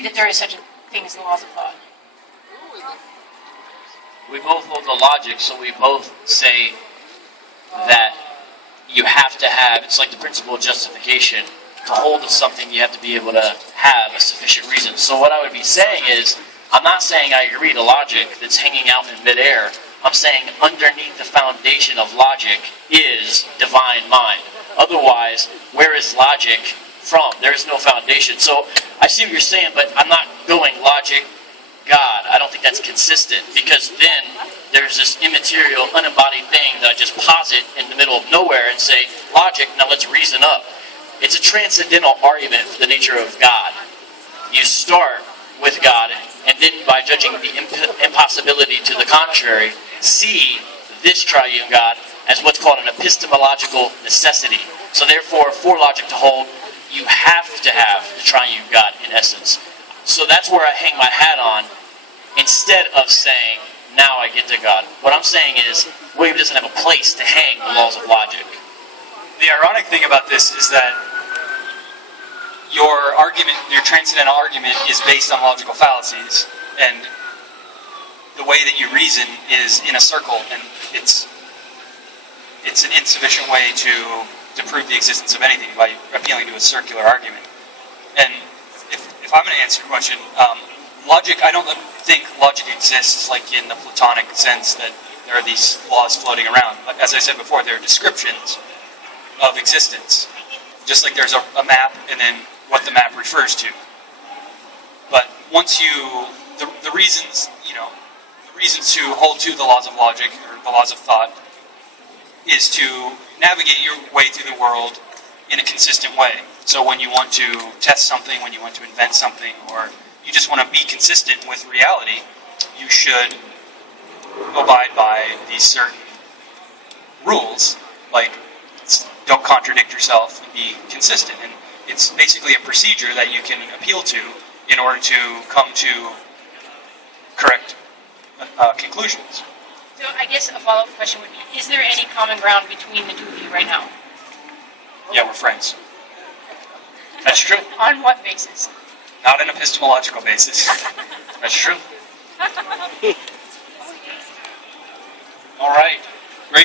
agree that there is such a thing as the laws of thought. We both hold the logic, so we both say that you have to have, it's like the principle of justification. To hold to something, you have to be able to have a sufficient reason. So what I would be saying is, I'm not saying I agree to logic that's hanging out in midair. I'm saying underneath the foundation of logic is divine mind. Otherwise, where is logic from? There is no foundation. So I see what you're saying, but I'm not going logic, God. I don't think that's consistent, because then there's this immaterial, unembodied thing that I just posit in the middle of nowhere and say, logic, now let's reason up. It's a transcendental argument for the nature of God. You start with God, and then by judging the impossibility to the contrary, see this triune God as what's called an epistemological necessity. So therefore, for logic to hold, you have to have the triune God in essence. So that's where I hang my hat on, instead of saying, now I get to God. What I'm saying is, William doesn't have a place to hang the laws of logic. The ironic thing about this is that your argument, your transcendental argument, is based on logical fallacies, and the way that you reason is in a circle, and it's an insufficient way to prove the existence of anything by appealing to a circular argument. And if I'm going to answer your question, logic, I don't think logic exists like in the Platonic sense that there are these laws floating around. As I said before, there are descriptions of existence, just like there's a map and then what the map refers to. But once you, the reasons to hold to the laws of logic or the laws of thought is to navigate your way through the world in a consistent way. So when you want to test something, when you want to invent something, or you just want to be consistent with reality, you should abide by these certain rules, like don't contradict yourself and be consistent. And it's basically a procedure that you can appeal to in order to come to correct conclusions. So I guess a follow-up question would be, is there any common ground between the two of you right now? Yeah, we're friends. That's true. On what basis? Not an epistemological basis. That's true. All right.